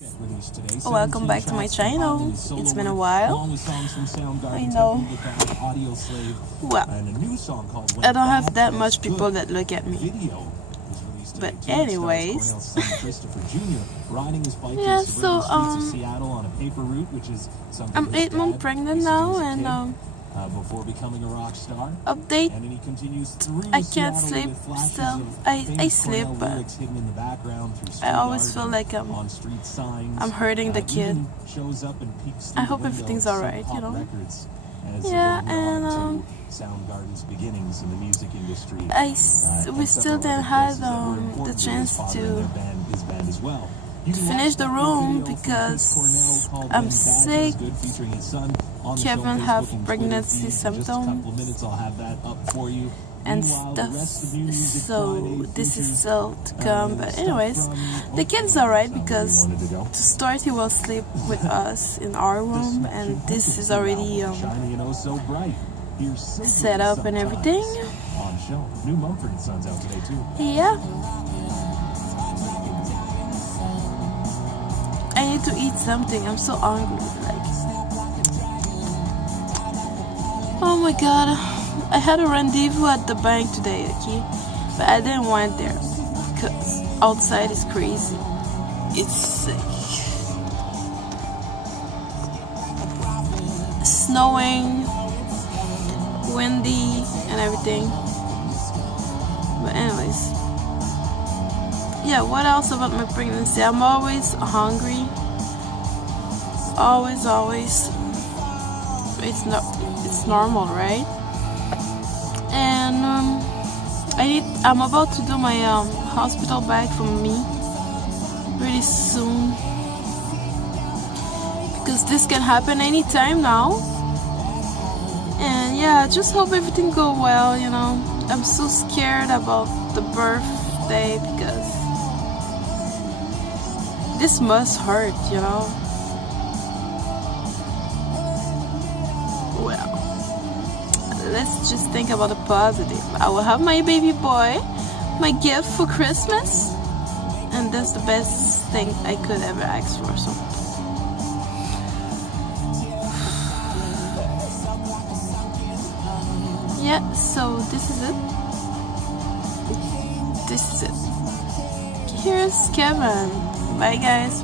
Welcome back to my channel. It's been a while. I know. Well, I don't have that much people that look at me. But anyways, yeah, so I'm 8 months pregnant now, and before becoming a rock star. Update. And then he continues through I can't sleep still. I sleep, but I always feel like I'm hurting the kid. I hope everything's alright, you know. Yeah, and Soundgarden's beginnings in the music industry. We still didn't have the chance to finish the room because I'm sick. Kevin have pregnancy symptoms and stuff, so this is still to come. But anyways, the kid's alright because to start he will sleep with us in our room, and this is already set up and everything. Yeah. I need to eat something. I'm so hungry. Oh my god. I had a rendezvous at the bank today, okay? But I didn't want there because outside is crazy. It's sick. Snowing, windy, and everything. But anyways. Yeah, what else about my pregnancy? I'm always hungry. Always. It's normal, right? And I'm about to do my hospital bag for me pretty soon, because this can happen anytime now. And yeah, I just hope everything go well, you know. I'm so scared about the birthday because this must hurt, you know. Well, let's just think about the positive. I will have my baby boy, my gift for Christmas, and that's the best thing I could ever ask for. So yeah, so this is it. Here's Kevin. Bye guys.